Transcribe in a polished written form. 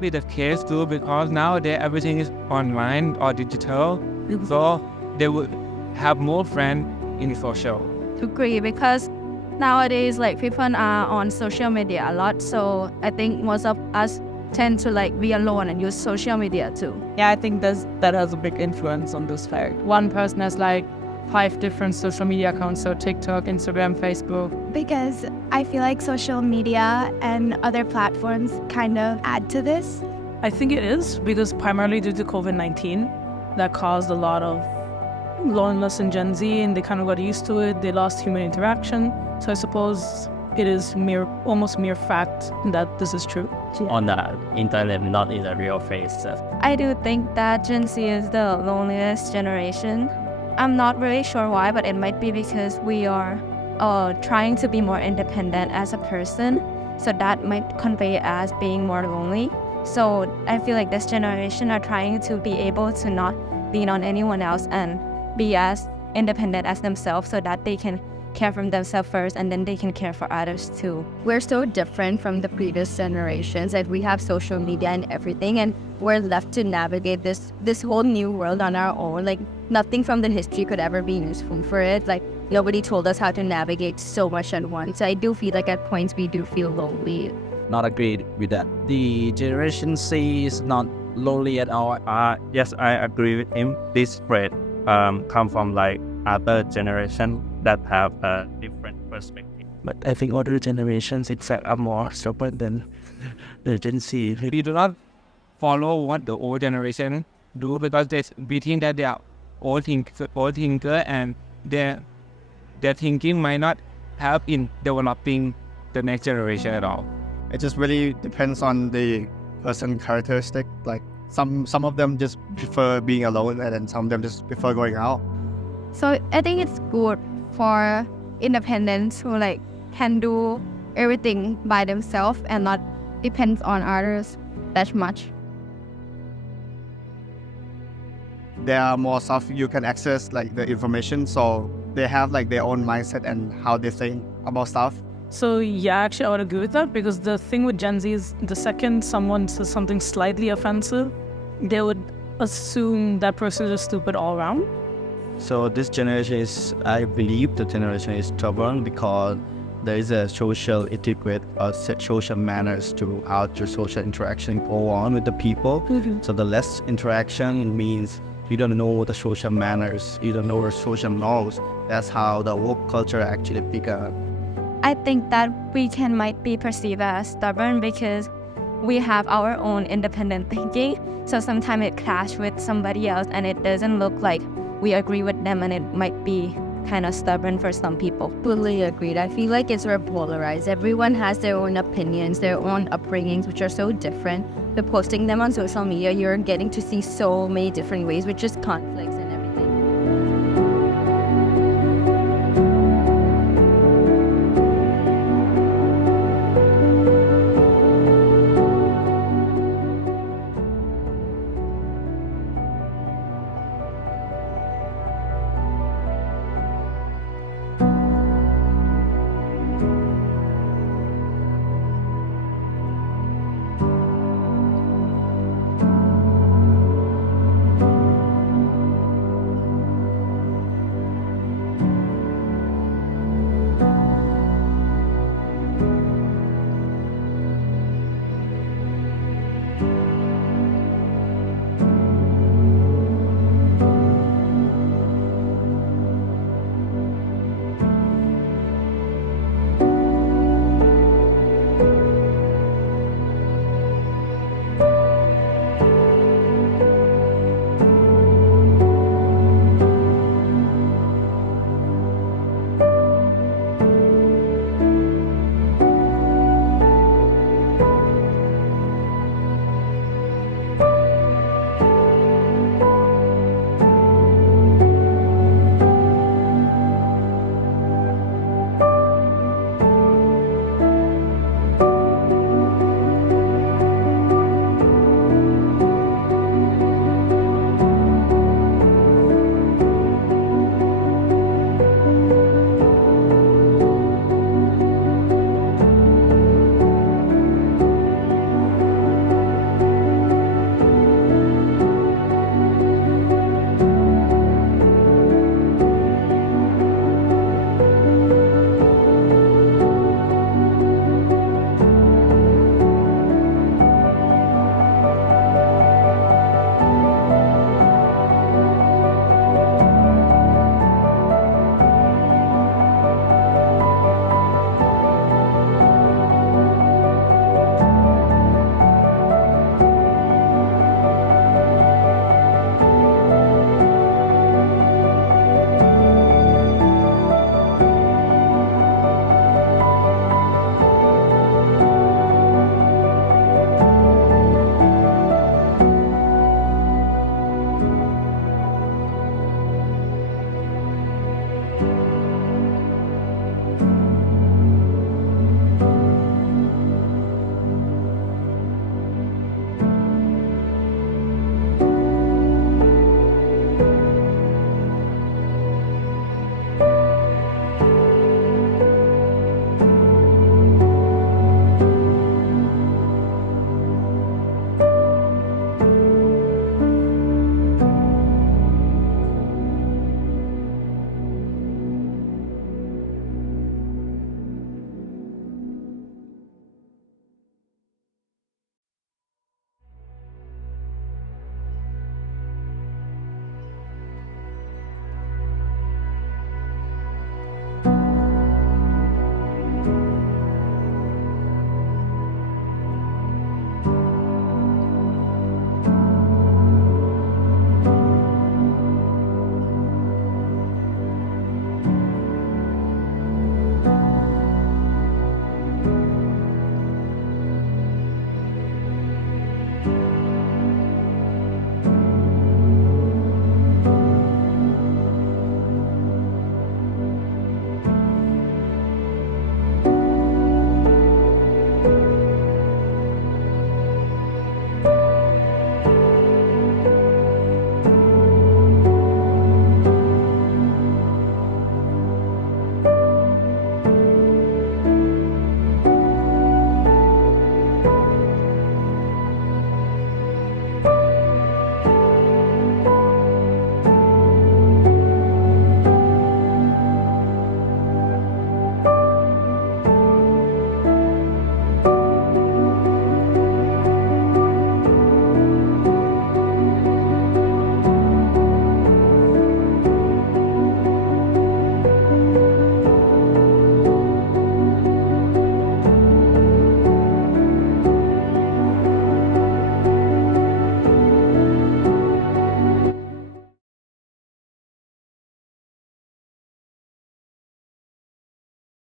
be the case too, because nowadays everything is online or digital, so they would have more friends in social. Agree, because nowadays like people are on social media a lot, so I think most of us tend to like be alone and use social media too. Yeah, I think that has a big influence on this fact. One person has like 5 different social media accounts, so TikTok, Instagram, Facebook. Because I feel like social media and other platforms kind of add to this. I think it is because primarily due to COVID-19 that caused a lot of loneliness in Gen Z, and they kind of got used to it. They lost human interaction. So I suppose it is almost mere fact that this is true. On the internet, not in the real face. I do think that Gen Z is the loneliest generation. I'm not really sure why, but it might be because we are trying to be more independent as a person, so that might convey as being more lonely. So I feel like this generation are trying to be able to not lean on anyone else and be as independent as themselves, so that they can care for themselves first and then they can care for others too. We're so different from the previous generations that we have social media and everything, and we're left to navigate this whole new world on our own. Like nothing from the history could ever be useful for it. Like nobody told us how to navigate so much at once. So I do feel like at points we do feel lonely. Not agreed with that. The Generation C is not lonely at all. Yes, I agree with him. This spread come from like other generation that have a different perspective. But I think older generations, in fact, are more stubborn than the Gen Z. We do not follow what the old generation do, because we think that they are old thinker, and their thinking might not help in developing the next generation at all. It just really depends on the person characteristic. Like some of them just prefer being alone, and then some of them just prefer going out. So I think it's good for independents who like can do everything by themselves and not depend on others that much. There are more stuff you can access, like the information, so they have like their own mindset and how they think about stuff. So yeah, actually I would agree with that, because the thing with Gen Z is the second someone says something slightly offensive, they would assume that person is stupid all around. So this generation is, I believe the generation is stubborn because there is a social etiquette or social manners to how your social interaction go on with the people. So the less interaction means you don't know the social manners, you don't know the social norms. That's how the woke culture actually began. I think that we might be perceived as stubborn because we have our own independent thinking. So sometimes it clashes with somebody else and it doesn't look like we agree with them, and it might be kind of stubborn for some people. Totally agreed. I feel like it's very polarized. Everyone has their own opinions, their own upbringings, which are so different. But posting them on social media, you're getting to see so many different ways, which is conflicts.